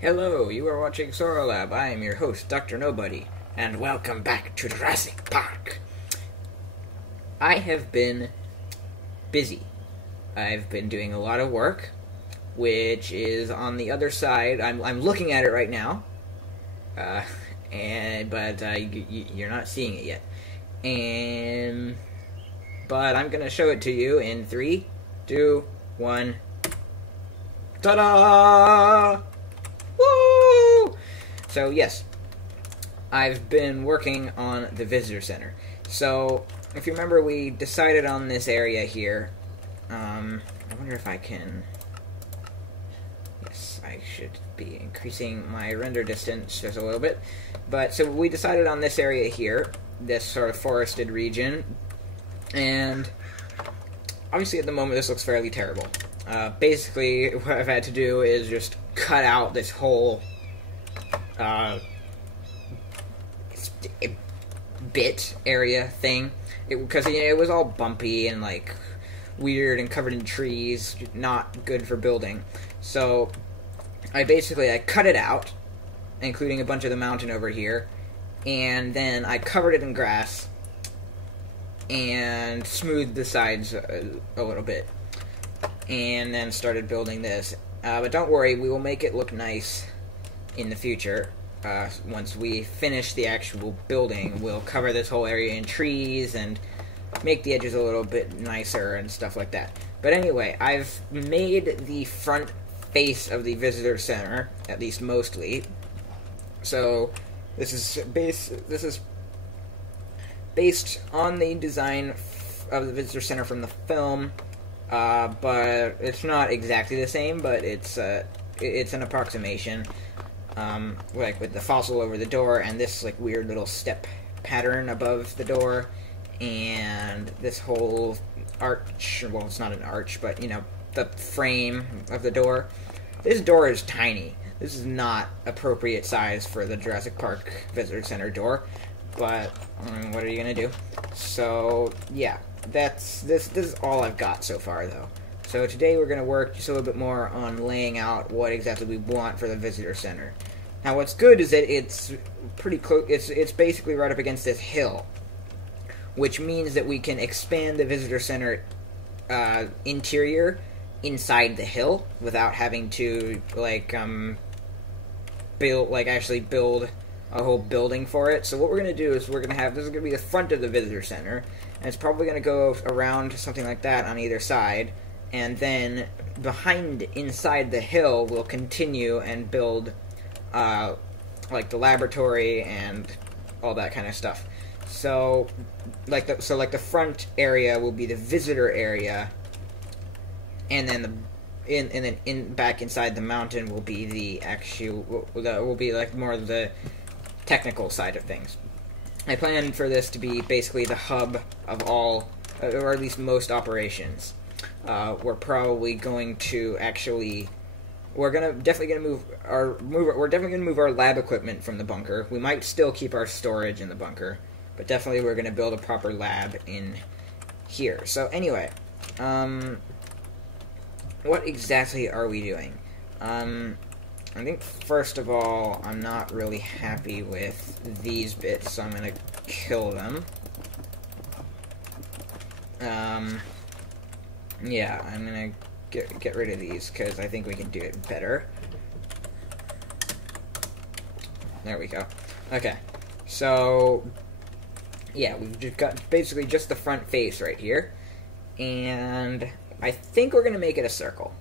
Hello, you are watching Sorolab. I am your host, Dr. Nobody, and welcome back to Jurassic Park. I have been busy. I've been doing a lot of work, which is on the other side. I'm looking at it right now, but you're not seeing it yet. But I'm gonna show it to you in 3, 2, 1. Ta-da! Woo! So yes, I've been working on the visitor center. So if you remember, we decided on this area here. I wonder if I can. Yes, I should be increasing my render distance just a little bit. But so we decided on this area here, this sort of forested region, and obviously at the moment this looks fairly terrible. Basically, what I've had to do is just cut out this whole bit area thing, because it was all bumpy and like weird and covered in trees, not good for building. So I cut it out, including a bunch of the mountain over here, and then I covered it in grass and smoothed the sides a little bit, and then started building this. But don't worry, we will make it look nice in the future. Once we finish the actual building, we'll cover this whole area in trees and make the edges a little bit nicer and stuff like that. But anyway, I've made the front face of the visitor center, at least mostly. So this is based on the design of the visitor center from the film. But it's not exactly the same, but it's an approximation. Like with the fossil over the door and this like weird little step pattern above the door, and this whole arch. Well, it's not an arch, but you know, the frame of the door. This door is tiny. This is not appropriate size for the Jurassic Park Visitor Center door, but what are you gonna do? So yeah. This is all I've got so far, though. So today we're going to work just a little bit more on laying out what exactly we want for the visitor center. Now, what's good is that it's pretty close. It's basically right up against this hill, which means that we can expand the visitor center interior inside the hill without having to actually build a whole building for it. So what we're going to do is this is going to be the front of the visitor center, and it's probably going to go around something like that on either side, and then inside the hill we'll continue and build like the laboratory and all that kind of stuff. So the front area will be the visitor area, and then back inside the mountain will be the actual will be like more of the technical side of things. I plan for this to be basically the hub of all, or at least most operations. We're probably going to we're definitely gonna move our lab equipment from the bunker. We might still keep our storage in the bunker, but definitely we're gonna build a proper lab in here. So anyway, what exactly are we doing? I think, first of all, I'm not really happy with these bits, so I'm going to kill them. Yeah, I'm going to get rid of these, because I think we can do it better. There we go. Okay, so, yeah, we've just got basically just the front face right here, and I think we're going to make it a circle.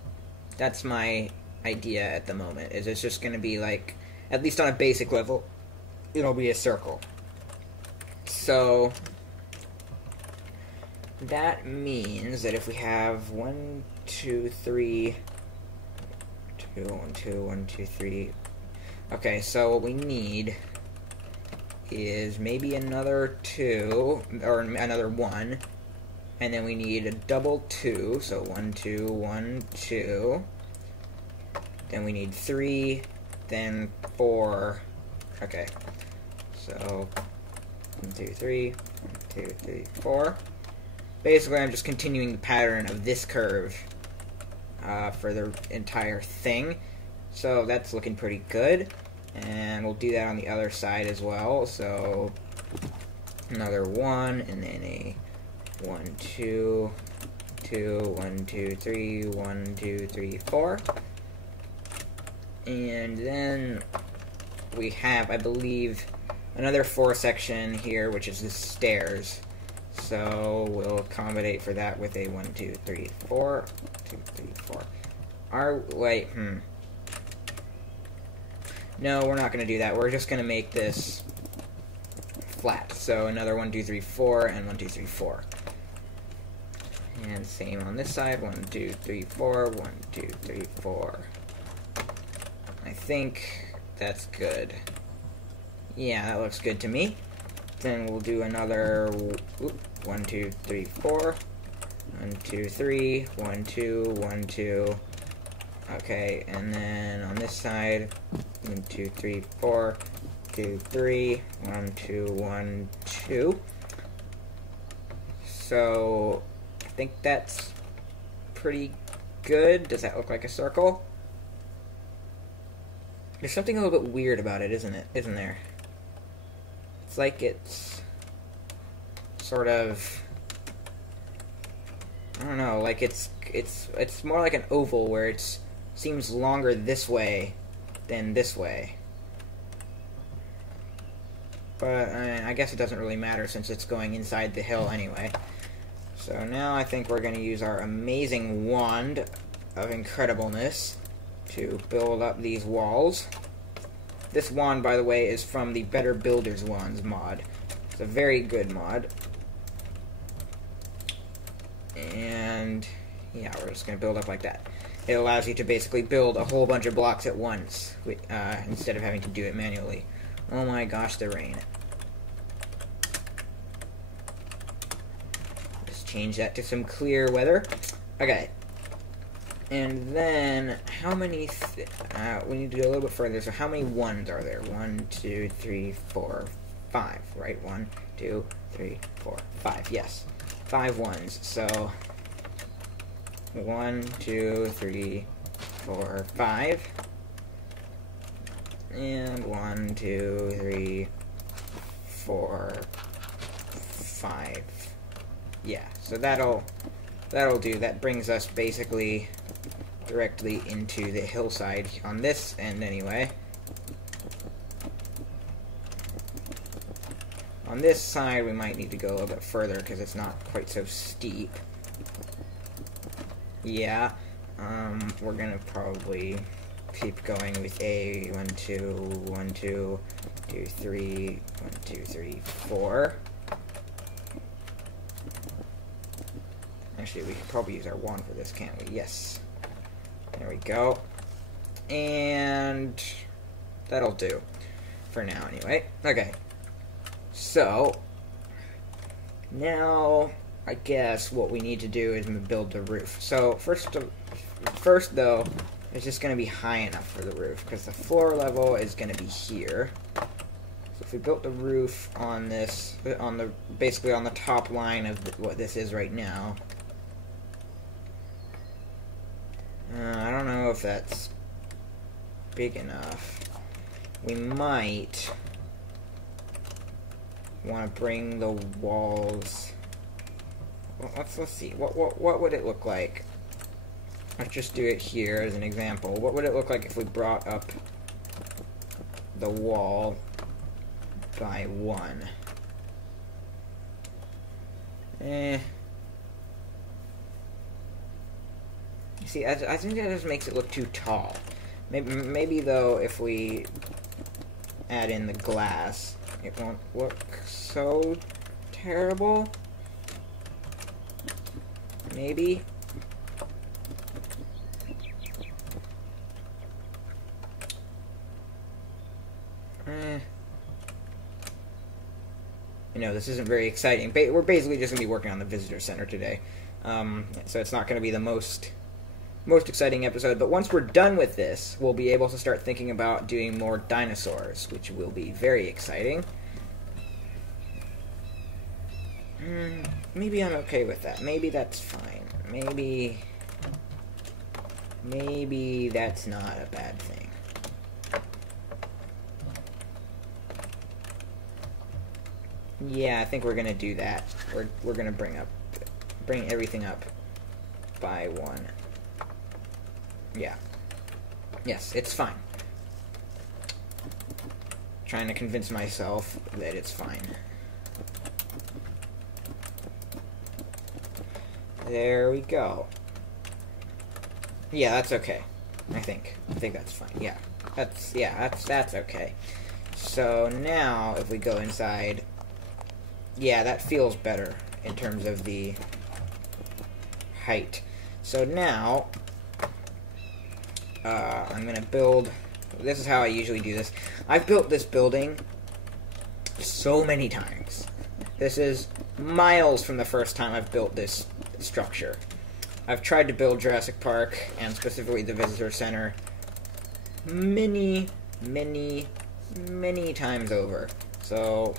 That's my idea at the moment. Is it's just going to be like, at least on a basic level, it'll be a circle. So that means that if we have 1, 2, 3, 2, 1, 2, 1, 2, 3. Okay, so what we need is maybe another 2 or another 1, and then we need a double 2. So 1, 2, 1, 2. Then we need 3, then 4. Okay, so 1, 2, 3, 1, 2, 3, 4. Basically, I'm just continuing the pattern of this curve for the entire thing. So that's looking pretty good. And we'll do that on the other side as well. So another 1, and then a 1, 2, 2, 1, 2, 3, 1, 2, 3, 4. And then we have, I believe, another 4 section here, which is the stairs. So we'll accommodate for that with a 1, 2, 3, 4. 2, 3, 4. No, we're not going to do that. We're just going to make this flat. So another 1, 2, 3, 4, and 1, 2, 3, 4. And same on this side. 1, 2, 3, 4. 1, 2, 3, 4. I think that's good. Yeah, that looks good to me. Then we'll do another 1, 2, 3, 4. 1, 2, 3. 1, 2, 1, 2. Okay, and then on this side, 1, 2, 3, 4. 2, 3. 1, 2, 1, 2. So I think that's pretty good. Does that look like a circle? There's something a little bit weird about it, isn't there? It's like it's sort of, I don't know, like it's more like an oval where it seems longer this way than this way. But I guess it doesn't really matter since it's going inside the hill anyway. So now I think we're going to use our amazing wand of incredibleness to build up these walls. This wand, by the way, is from the Better Builders Wands mod. It's a very good mod. And yeah, we're just going to build up like that. It allows you to basically build a whole bunch of blocks at once, instead of having to do it manually. Oh my gosh, the rain. Just change that to some clear weather. Okay. And then, how many, we need to go a little bit further, so how many 1s are there? 1, 2, 3, 4, 5, right? 1, 2, 3, 4, 5, yes. 5 1s, so 1, 2, 3, 4, 5. And 1, 2, 3, 4, 5. Yeah, so that'll do. That brings us basically directly into the hillside on this end anyway. On this side we might need to go a little bit further because it's not quite so steep. Yeah, we're gonna probably keep going with a 1, 2, 1, 2, 2, 3, 1, 2, 3, 4. Actually, we could probably use our wand for this, can't we? Yes. There we go. And that'll do. For now, anyway. Okay. So, now, I guess what we need to do is build the roof. So, first though, it's just going to be high enough for the roof, because the floor level is going to be here. So if we built the roof on this, basically on the top line of what this is right now, I don't know if that's big enough. We might want to bring the walls. Well, let's see. What would it look like? Let's just do it here as an example. What would it look like if we brought up the wall by 1? See, I think that just makes it look too tall. Maybe though, if we add in the glass, it won't look so terrible. Maybe. You know, this isn't very exciting. We're basically just going to be working on the visitor center today. So it's not going to be the most exciting episode, but once we're done with this, we'll be able to start thinking about doing more dinosaurs, which will be very exciting. Maybe I'm okay with that. Maybe that's fine. Maybe maybe that's not a bad thing. Yeah, I think we're gonna do that. We're gonna bring everything up by 1. Yeah. Yes, it's fine. Trying to convince myself that it's fine. There we go. Yeah, that's okay. I think that's fine. Yeah. That's okay. So now if we go inside, yeah, that feels better in terms of the height. So now I'm gonna build. This is how I usually do this. I've built this building so many times. This is miles from the first time I've built this structure. I've tried to build Jurassic Park, and specifically the Visitor Center, many times over. So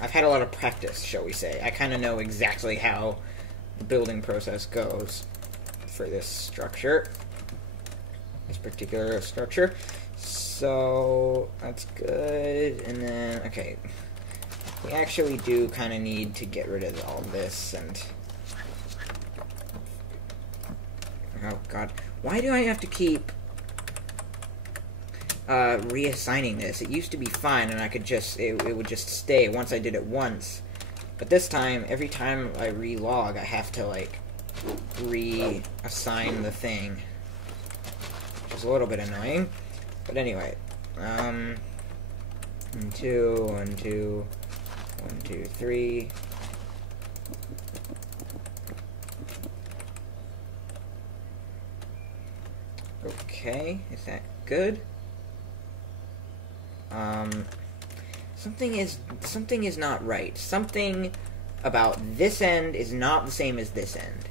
I've had a lot of practice, shall we say. I kind of know exactly how the building process goes for this structure. This particular structure. So that's good. And then, okay, we actually do kind of need to get rid of all this. And oh god, why do I have to keep reassigning this? It used to be fine, and I could just it would just stay once I did it once. But this time, every time I relog, I have to like reassign the thing, which is a little bit annoying. But anyway, 1, 2, 1, 2, 1, 2, 3. Okay, is that good? Something is not right. Something about this end is not the same as this end.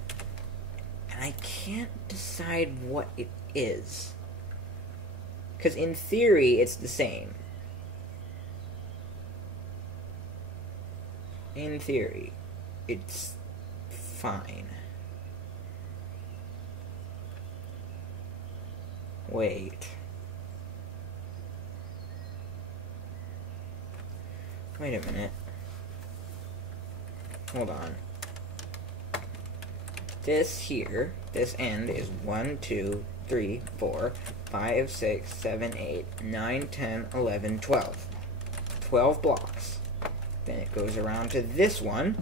And I can't decide what it is. Because in theory, it's the same. In theory, it's fine. Wait. Wait a minute. Hold on. This here, this end is 1, 2, 3, 4, 5, 6, 7, 8, 9, 10, 11, 12. 12 blocks. Then it goes around to this one,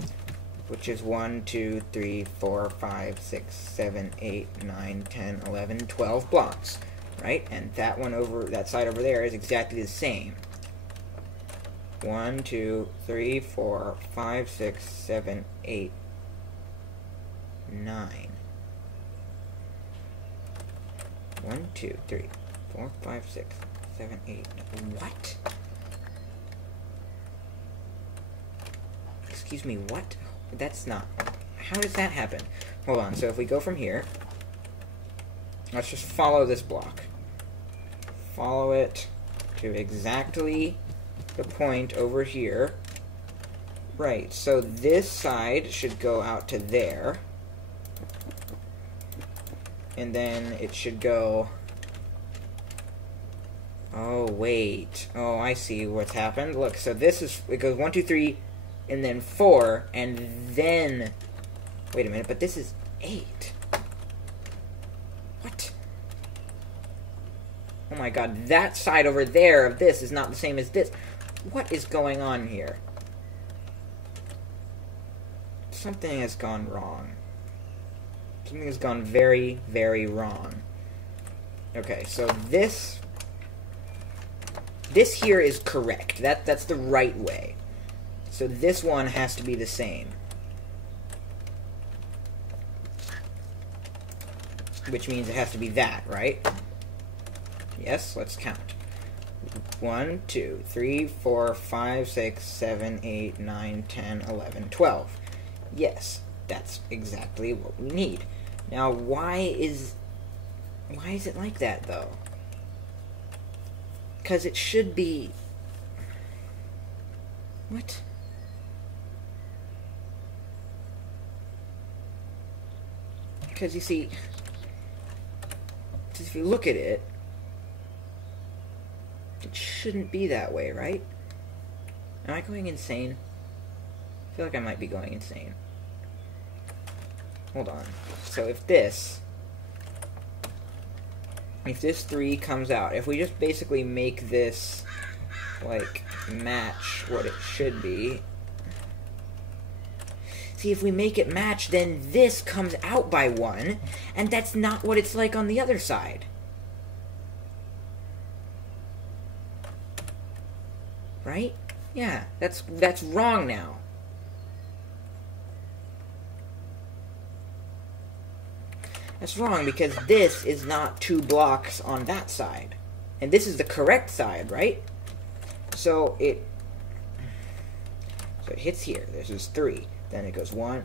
which is 1, 2, 3, 4, 5, 6, 7, 8, 9, 10, 11, 12 blocks. Right? And that one over, that side over there is exactly the same. 1, 2, 3, 4, 5, 6, 7, 8, 9. 1, 2, 3, 4, 5, 6, 7, 8. What? Excuse me, what? That's not... How does that happen? Hold on, so if we go from here, let's just follow this block. Follow it to exactly the point over here. Right, so this side should go out to there. And then it should go... Oh, wait. Oh, I see what's happened. Look, so this is... It goes 1, 2, 3, and then 4, and then... Wait a minute, but this is 8. What? Oh my god, that side over there of this is not the same as this. What is going on here? Something has gone wrong. Something has gone very, very wrong. Okay, so this here is correct. That's the right way. So this one has to be the same. Which means it has to be that, right? Yes, let's count. 1, 2, 3, 4, 5, 6, 7, 8, 9, 10, 11, 12. Yes, that's exactly what we need. Now, why is it like that, though? Because it should be... What? Because, you see... Because if you look at it, it shouldn't be that way, right? Am I going insane? I feel like I might be going insane. Hold on. So if this 3 comes out, if we just basically make this, like, match what it should be. See, if we make it match, then this comes out by 1, and that's not what it's like on the other side. Right? Yeah, that's wrong now. That's wrong because this is not 2 blocks on that side. And this is the correct side, right? So it hits here. This is 3. Then it goes 1,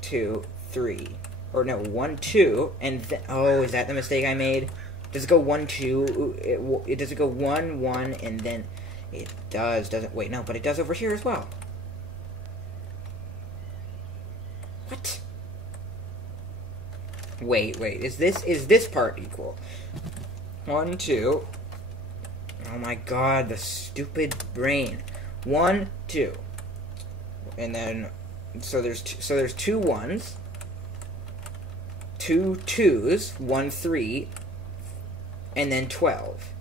2, 3. Or no, 1, 2, and then, oh, is that the mistake I made? Does it go 1, 2? Does it go 1, 1, and then it does, doesn't, wait, no, but it does over here as well. What? Wait, is this part equal? 1, 2. Oh my god, the stupid brain. 1, 2. And then, so there's 2 1s, 2 2s, 1 3, and then 12.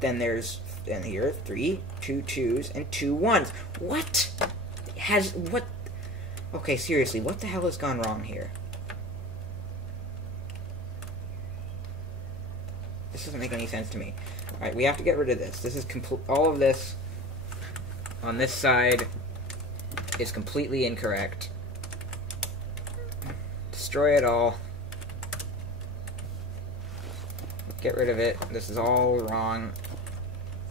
Then there's, and here, 3, 2 2s, and 2 1s. What? What? Okay, seriously, what the hell has gone wrong here? This doesn't make any sense to me. Alright, we have to get rid of this. This is all of this on this side is completely incorrect. Destroy it all. Get rid of it. This is all wrong.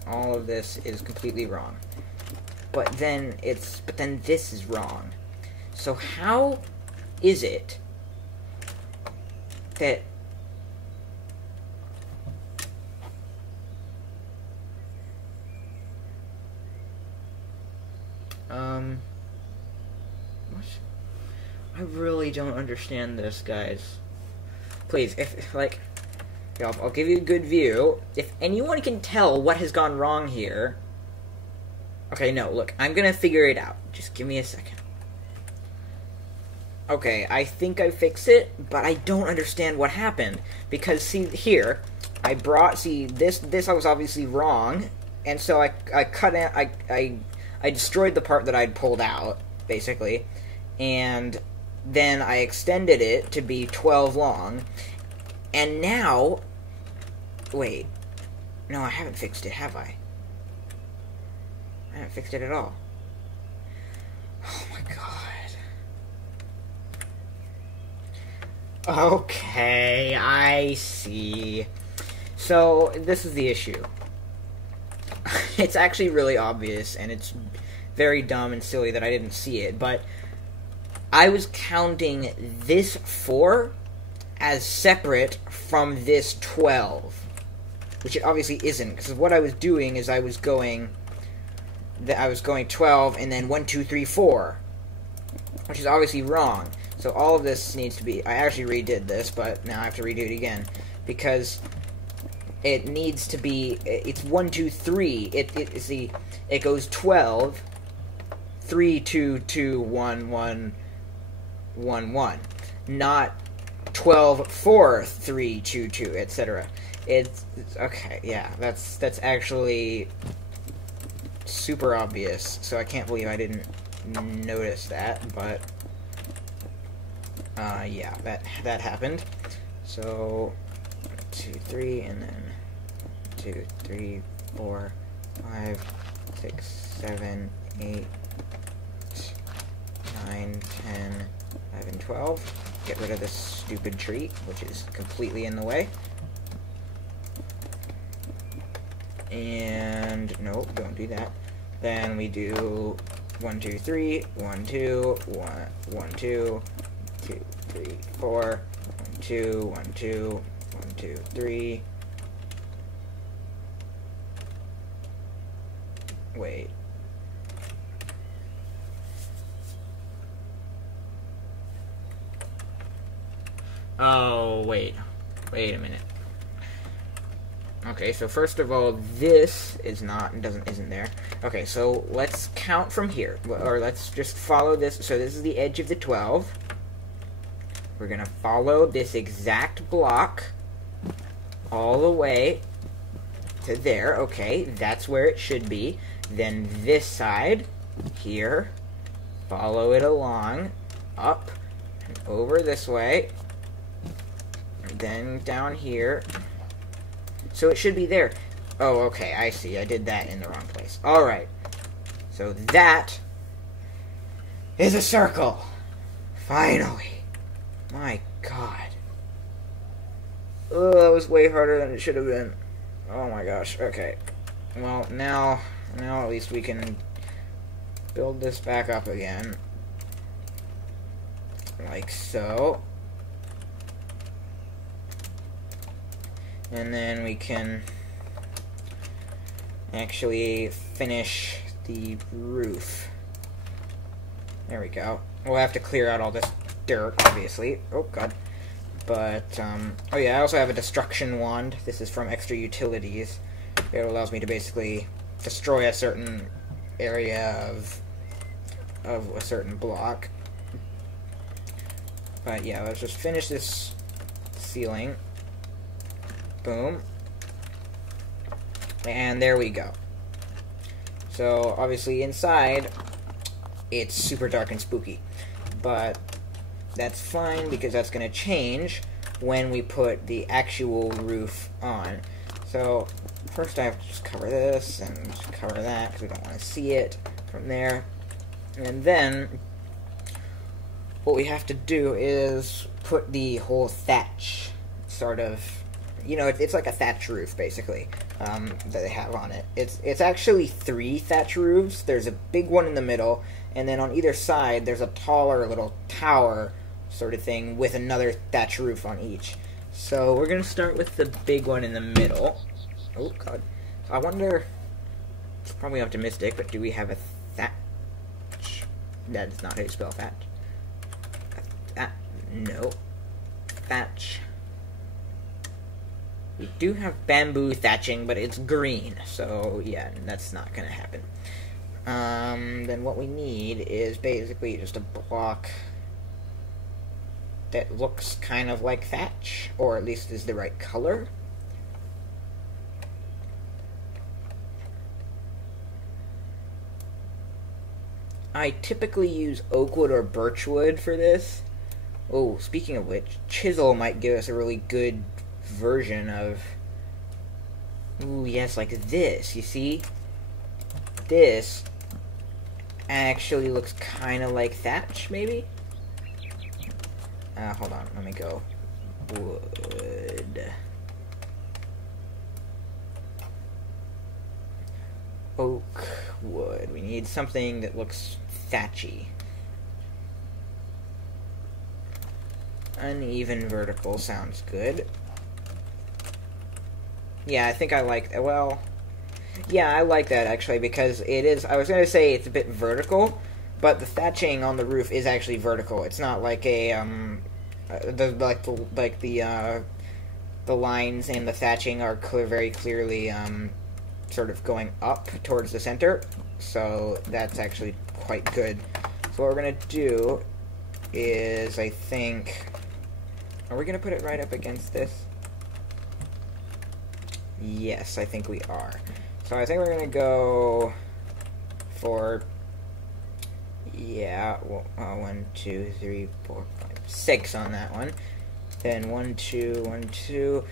All of this is completely wrong. But then this is wrong. So how is it that what? I really don't understand this, guys. Please, if, like, I'll give you a good view. If anyone can tell what has gone wrong here... Okay, no, look, I'm gonna figure it out. Just give me a second. Okay, I think I fixed it, but I don't understand what happened. Because, see, here, this I was obviously wrong, and so I cut out, I destroyed the part that I'd pulled out, basically, and then I extended it to be 12 long, and now, wait, no, I haven't fixed it, have I? I haven't fixed it at all. Oh my god. Okay, I see. So, this is the issue. It's actually really obvious, and it's very dumb and silly that I didn't see it, but I was counting this 4 as separate from this 12, which it obviously isn't, because what I was doing is I was going 12, and then 1, 2, 3, 4, which is obviously wrong. So all of this needs to be, I actually redid this, but now I have to redo it again, because it needs to be, it's 1, 2, 3, it goes 12, 3, 2, 2, 1, 1, 1, 1, not 12, 4, 3, 2, 2, etc. It's okay, yeah, that's actually super obvious, so I can't believe I didn't notice that, but yeah, that happened. So 2, 3, and then 2, 3, 4, 5, 6, 7, 8, 9, 10, 11, 12. Get rid of this stupid tree, which is completely in the way. And nope, don't do that. Then we do 1, 2, 3, 1, 2, 1, 1, 2, 2, 3, 4, 1, 2, 1, 2, 1, 2, 3. Wait. Oh, wait. Wait a minute. Okay, so first of all, this isn't there. Okay, so let's count from here, or let's just follow this. So this is the edge of the 12. We're gonna follow this exact block all the way to there. Okay, that's where it should be. Then this side here, follow it along, up and over this way, then down here. So it should be there. Oh, okay, I see. I did that in the wrong place. Alright. So that is a circle. Finally. My God. Oh, that was way harder than it should have been. Oh my gosh. Okay. Well, now at least we can build this back up again. Like so. And then we can actually finish the roof. There we go. We'll have to clear out all this dirt, obviously. Oh, God. But, oh yeah, I also have a destruction wand. This is from Extra Utilities. It allows me to basically destroy a certain area of a certain block. But yeah, let's just finish this ceiling. Boom. And there we go. So, obviously inside, it's super dark and spooky. But that's fine, because that's going to change when we put the actual roof on. So, first I have to just cover this, and just cover that, because we don't want to see it from there. And then, what we have to do is put the whole thatch, sort of, you know, it's like a thatch roof, basically, that they have on it. It's actually 3 thatch roofs. There's a big one in the middle, and then on either side, there's a taller little tower sort of thing with another thatch roof on each. So we're going to start with the big one in the middle. Oh, God. I wonder, it's probably optimistic, but do we have a thatch? That's not how you spell thatch. No. Thatch. We do have bamboo thatching, but it's green, so yeah, that's not going to happen. Then what we need is basically just a block that looks kind of like thatch, or at least is the right color. I typically use oak wood or birch wood for this. Oh, speaking of which, chisel might give us a really good version of... Ooh, yes, like this, you see? This actually looks kind of like thatch, maybe? Hold on, let me go. Wood. Oak wood. We need something that looks thatchy. Uneven vertical sounds good. Yeah, I think I like that. Well, yeah, I like that actually, because it is, I was going to say it's a bit vertical, but the thatching on the roof is actually vertical. It's not like a the lines and the thatching are very clearly sort of going up towards the center, so that's actually quite good. So what we're going to do is, I think, are we going to put it right up against this? Yes, I think we are. So I think we're going to go for, yeah, 1, 2, 3, 4, 5, 6 on that one. Then 1, 2, 1, 2.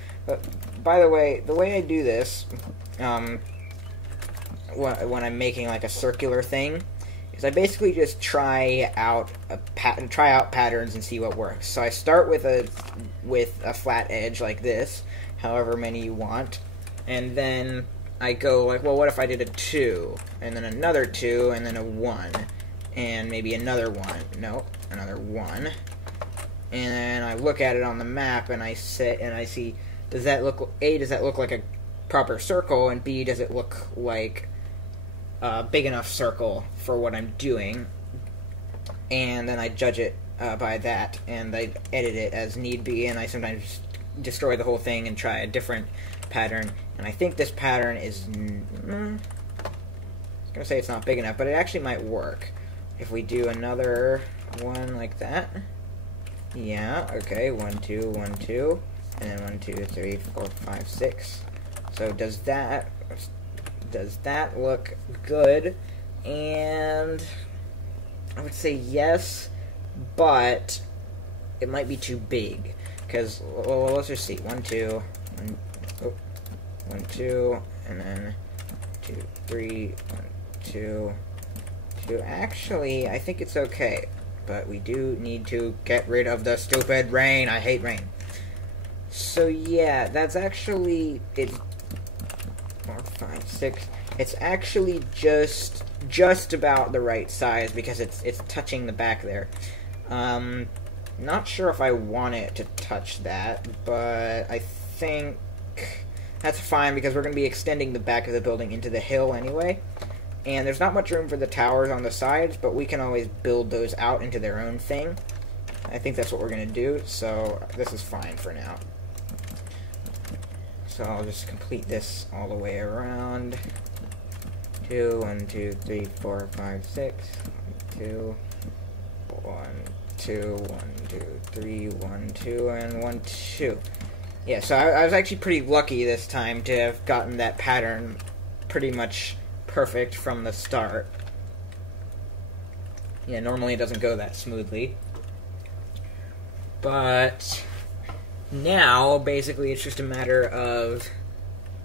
By the way I do this, when I'm making like a circular thing, is I basically just try out patterns and see what works. So I start with a flat edge like this, however many you want, and then I go like, well, what if I did a 2, and then another 2, and then a 1, and maybe another 1, no, another 1, and then I look at it on the map, and I see, does that look, A, does that look like a proper circle, and B, does it look like a big enough circle for what I'm doing, and then I judge it by that, and I edit it as need be, and I sometimes destroy the whole thing and try a different pattern. And I think this pattern is... I was going to say it's not big enough, but it actually might work. If we do another one like that. Yeah, okay, 1, 2, 1, 2. And then 1, 2, 3, 4, 5, 6. So does that look good? And I would say yes, but it might be too big. Because, well, let's just see. 1, 2, 1, 2, and then 2, 3, 1, 2, 2. Actually, I think it's okay. But we do need to get rid of the stupid rain. I hate rain. So yeah, that's actually... It's 4, 5, 6. It's actually just about the right size because it's touching the back there. Not sure if I want it to touch that, but I think that's fine because we're going to be extending the back of the building into the hill anyway. And there's not much room for the towers on the sides, but we can always build those out into their own thing. I think that's what we're going to do, so this is fine for now. So I'll just complete this all the way around. 2, 1, 2, 3, 4, 5, 6. 2, 1, 2, 1, 2, 3, 1, 2, and 1, 2. Yeah, so I was actually pretty lucky this time to have gotten that pattern pretty much perfect from the start. Yeah, normally it doesn't go that smoothly. But now, basically, it's just a matter of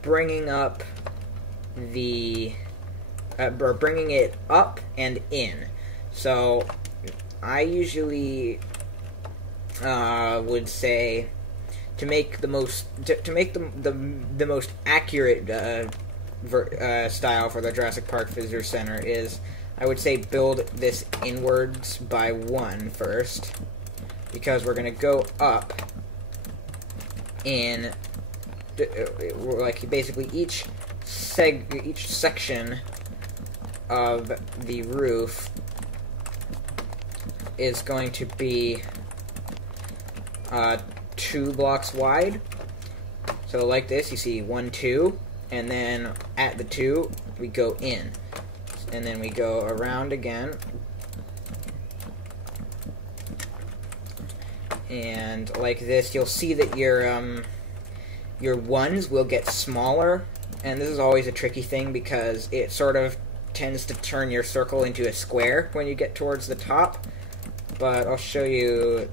bringing up the... or bringing it up and in. So, I usually would say to make the most the most accurate style for the Jurassic Park Visitor Center is, I would say, build this inwards by 1 first, because we're going to go up in, like, basically each section of the roof is going to be 2 blocks wide. So like this, you see 1, 2, and then at the 2 we go in, and then we go around again, and like this, you'll see that your ones will get smaller, and this is always a tricky thing because it sort of tends to turn your circle into a square when you get towards the top. But I'll show you,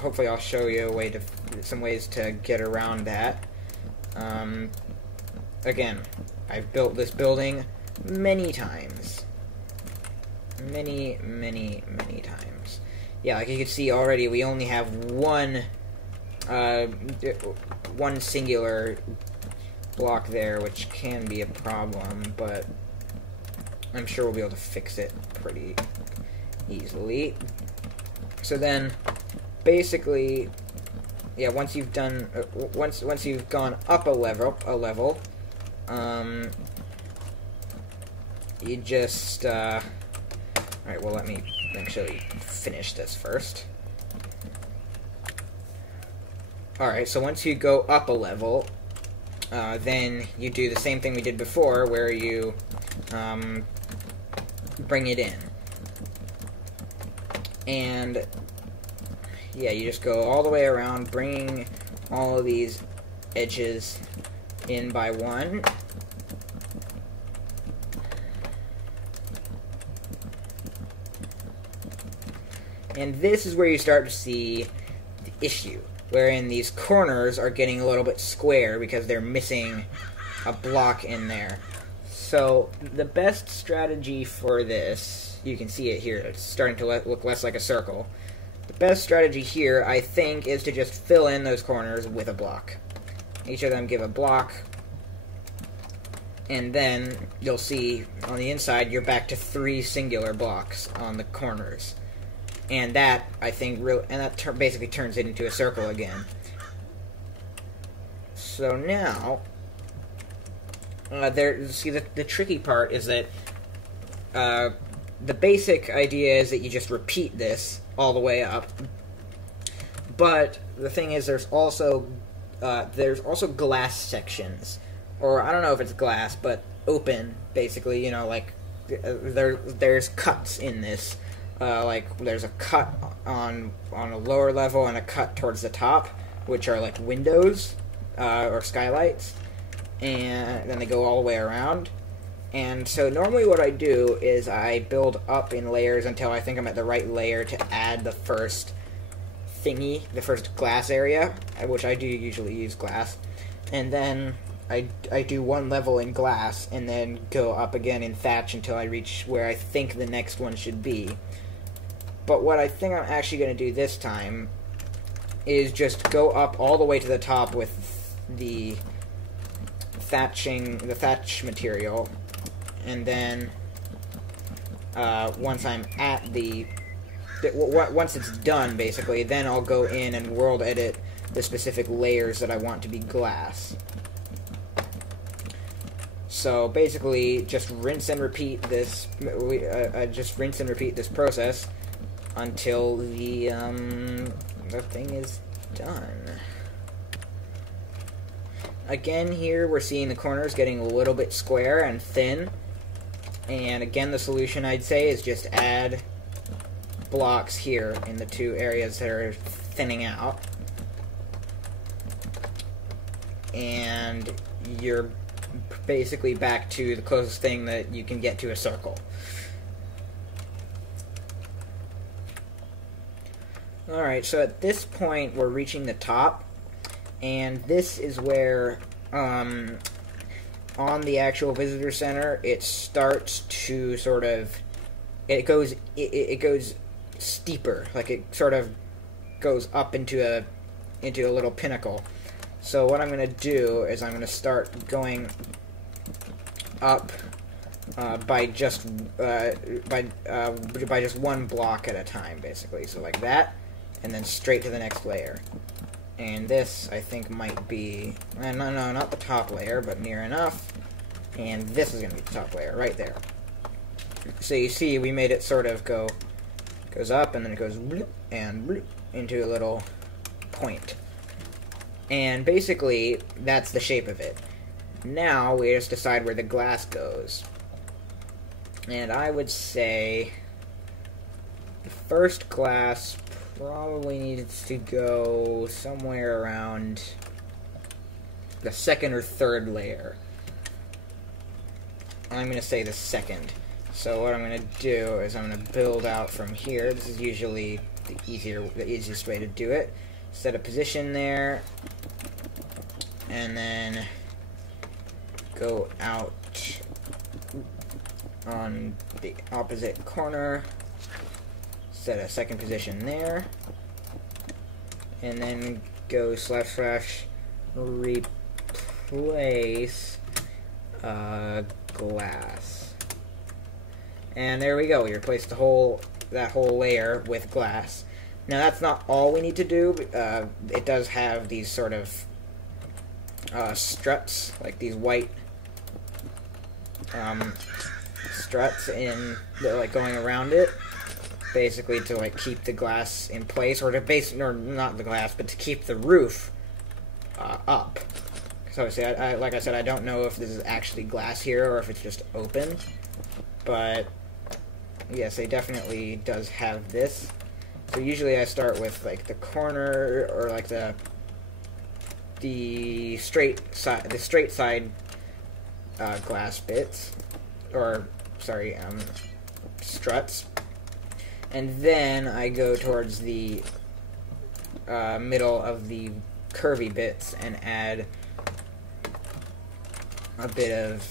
hopefully I'll show you some ways to get around that. Again, I've built this building many times. Many times. Yeah, like you can see already, we only have one singular block there, which can be a problem, but I'm sure we'll be able to fix it pretty easily. So then, basically, yeah, once you've done, once you've gone up a level, you just, alright, well, let me actually finish this first. Alright, so once you go up a level, then you do the same thing we did before, where you, bring it in. And yeah, you just go all the way around, bringing all of these edges in by 1. And this is where you start to see the issue, wherein these corners are getting a little bit square because they're missing a block in there. So the best strategy for this, you can see it here, it's starting to look less like a circle. The best strategy here, I think, is to just fill in those corners with a block. Each of them give a block, and then you'll see on the inside you're back to 3 singular blocks on the corners. And that, I think, basically turns it into a circle again. So now, see, the tricky part is that the basic idea is that you just repeat this all the way up. But the thing is, there's also glass sections, or I don't know if it's glass, but open, basically. You know, like there's cuts in this. Like there's a cut on a lower level and a cut towards the top, which are like windows or skylights, and then they go all the way around. And so normally what I do is I build up in layers until I think I'm at the right layer to add the first thingy, the first glass area, which I do usually use glass. And then I do one level in glass and then go up again in thatch until I reach where I think the next one should be. But what I think I'm actually going to do this time is just go up all the way to the top with the thatch material, and then once I'm at once it's done, basically, then I'll go in and world edit the specific layers that I want to be glass. So basically, just rinse and repeat this. Just rinse and repeat this process until the thing is done. Again, here we're seeing the corners getting a little bit square and thin. And again, the solution, I'd say, is just add blocks here in the two areas that are thinning out. And you're basically back to the closest thing that you can get to a circle. Alright, so at this point we're reaching the top, and this is where on the actual visitor center it starts to sort of it goes steeper, like it sort of goes up into a little pinnacle. So what I'm going to do is I'm going to start going up by just one block at a time, basically. So like that, and then straight to the next layer. And this, I think, might be no, not the top layer, but near enough. And this is going to be the top layer right there. So you see, we made it sort of goes up, and then it goes bloop, and bloop, into a little point. And basically, that's the shape of it. Now, we just decide where the glass goes. And I would say the first glass probably needs to go somewhere around the second or third layer. I'm going to say the second. So what I'm going to do is I'm going to build out from here. This is usually the easiest way to do it. Set a position there, and then go out on the opposite corner, set a second position there, and then go / replace glass. And there we go, we replaced that whole layer with glass. Now that's not all we need to do. It does have these sort of struts, like these white struts like going around it, basically to like keep the glass in place, or not the glass, but to keep the roof up. So obviously, like I said, I don't know if this is actually glass here or if it's just open, but yes, it definitely does have this. So usually I start with like the corner, or like the straight side glass bits, or sorry, struts, and then I go towards the middle of the curvy bits and add a bit of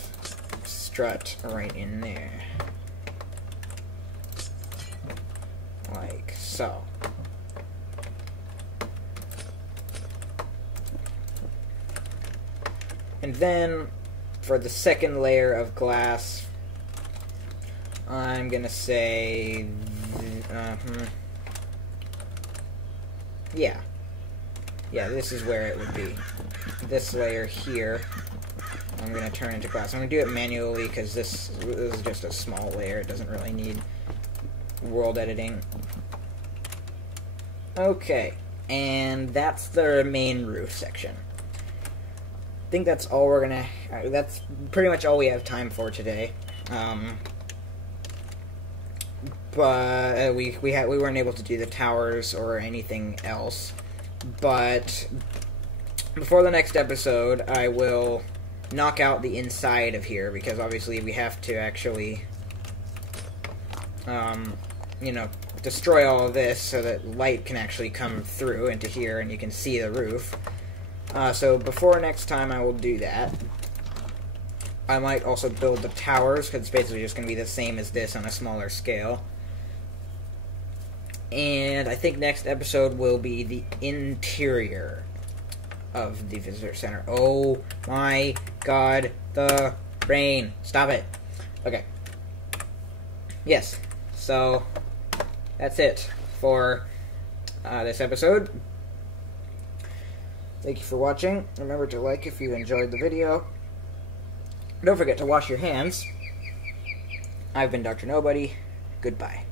strut right in there. Like so. And then, for the second layer of glass, I'm gonna say, yeah, this is where it would be. This layer here, I'm gonna turn into glass. I'm gonna do it manually because this is just a small layer. It doesn't really need world editing. Okay, And that's the main roof section. I think that's all we're gonna. That's pretty much all we have time for today. But we weren't able to do the towers or anything else. But before the next episode, I will knock out the inside of here, because obviously we have to actually, destroy all of this so that light can actually come through into here and you can see the roof. So before next time I will do that. I might also build the towers, because it's basically just going to be the same as this on a smaller scale. And I think next episode will be the interior of the visitor center. Oh my god, the rain. Stop it. Okay. Yes. So, that's it for this episode. Thank you for watching. Remember to like if you enjoyed the video. Don't forget to wash your hands. I've been Dr. Nobody. Goodbye.